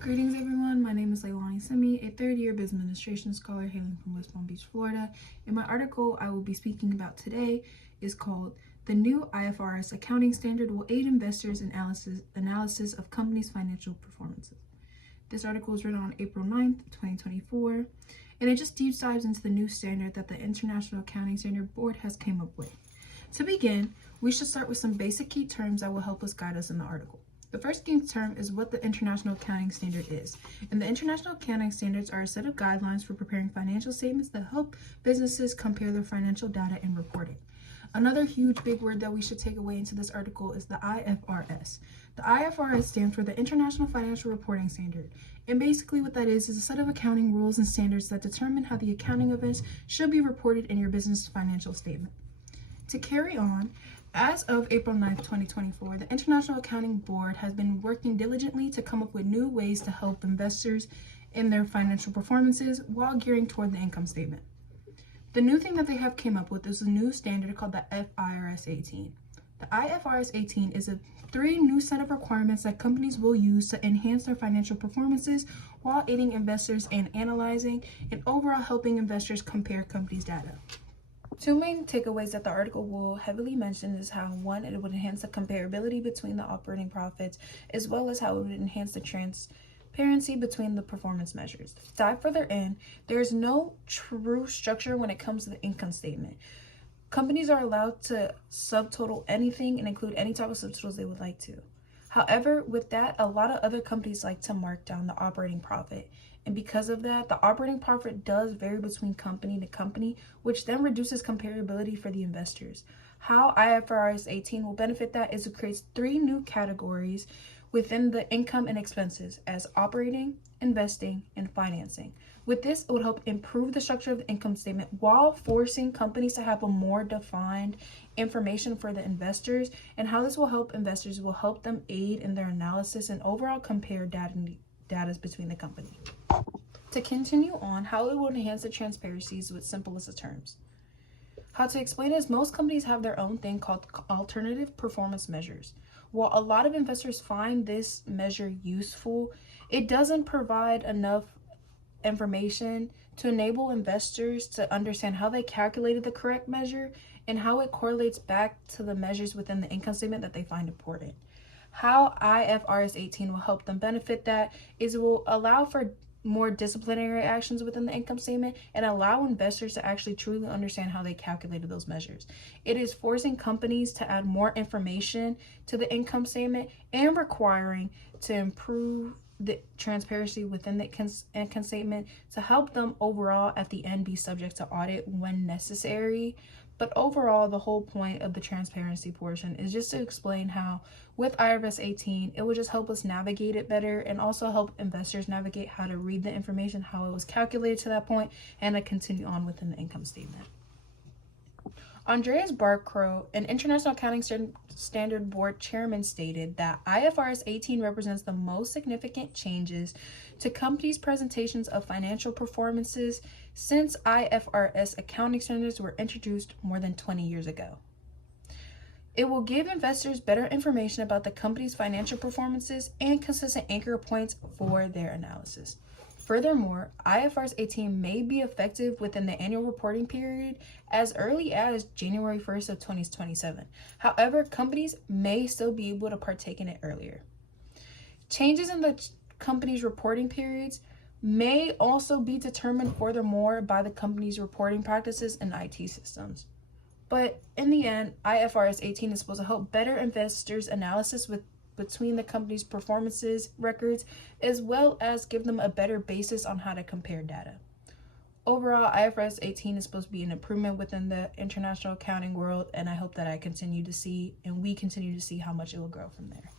Greetings everyone, my name is Leilani Semi, a third-year business administration scholar hailing from West Palm Beach, Florida, and my article I will be speaking about today is called "The New IFRS Accounting Standard Will Aid Investors in Analysis of Companies' Financial Performances." This article was written on April 9th, 2024, and it just deep dives into the new standard that the International Accounting Standard Board has came up with. To begin, we should start with some basic key terms that will help us guide us in the article. The first key term is what the International Accounting Standard is. And the International Accounting Standards are a set of guidelines for preparing financial statements that help businesses compare their financial data and reporting. Another huge big word that we should take away into this article is the IFRS. The IFRS stands for the International Financial Reporting Standard. And basically what that is a set of accounting rules and standards that determine how the accounting events should be reported in your business financial statement. To carry on, as of April 9th, 2024, the International Accounting Board has been working diligently to come up with new ways to help investors in their financial performances while gearing toward the income statement. The new thing that they have came up with is a new standard called the IFRS 18. The IFRS 18 is a new set of requirements that companies will use to enhance their financial performances while aiding investors in analyzing and overall helping investors compare companies' data. Two main takeaways that the article will heavily mention is how, one, it would enhance the comparability between the operating profits, as well as how it would enhance the transparency between the performance measures. To dive further in, there is no true structure when it comes to the income statement. Companies are allowed to subtotal anything and include any type of subtotals they would like to. However, with that, a lot of other companies like to mark down the operating profit. And because of that, the operating profit does vary between company to company, which then reduces comparability for the investors. How IFRS 18 will benefit that is it creates three new categories within the income and expenses as operating, investing, and financing. With this, it would help improve the structure of the income statement while forcing companies to have a more defined information for the investors. And how this will help investors will help them aid in their analysis and overall compare data between the company. To continue on, how it will enhance the transparencies with simplest of terms. How to explain it is most companies have their own thing called alternative performance measures. While a lot of investors find this measure useful, it doesn't provide enough information to enable investors to understand how they calculated the correct measure and how it correlates back to the measures within the income statement that they find important. How IFRS 18 will help them benefit that is it will allow for more disciplinary actions within the income statement and allow investors to actually truly understand how they calculated those measures. It is forcing companies to add more information to the income statement and requiring to improve the transparency within the income statement to help them overall at the end be subject to audit when necessary. But overall, the whole point of the transparency portion is just to explain how with IFRS 18, it will just help us navigate it better and also help investors navigate how to read the information, how it was calculated to that point, and to continue on within the income statement. Andreas Barkrow, an International Accounting Standard Board chairman, stated that IFRS 18 represents the most significant changes to companies' presentations of financial performances since IFRS accounting standards were introduced more than 20 years ago. It will give investors better information about the company's financial performances and consistent anchor points for their analysis. Furthermore, IFRS 18 may be effective within the annual reporting period as early as January 1st of 2027. However, companies may still be able to partake in it earlier. Changes in the company's reporting periods may also be determined furthermore by the company's reporting practices and IT systems. But in the end, IFRS 18 is supposed to help better investors' analysis between the company's performances records, as well as give them a better basis on how to compare data. Overall, IFRS 18 is supposed to be an improvement within the international accounting world, and I hope that we continue to see how much it will grow from there.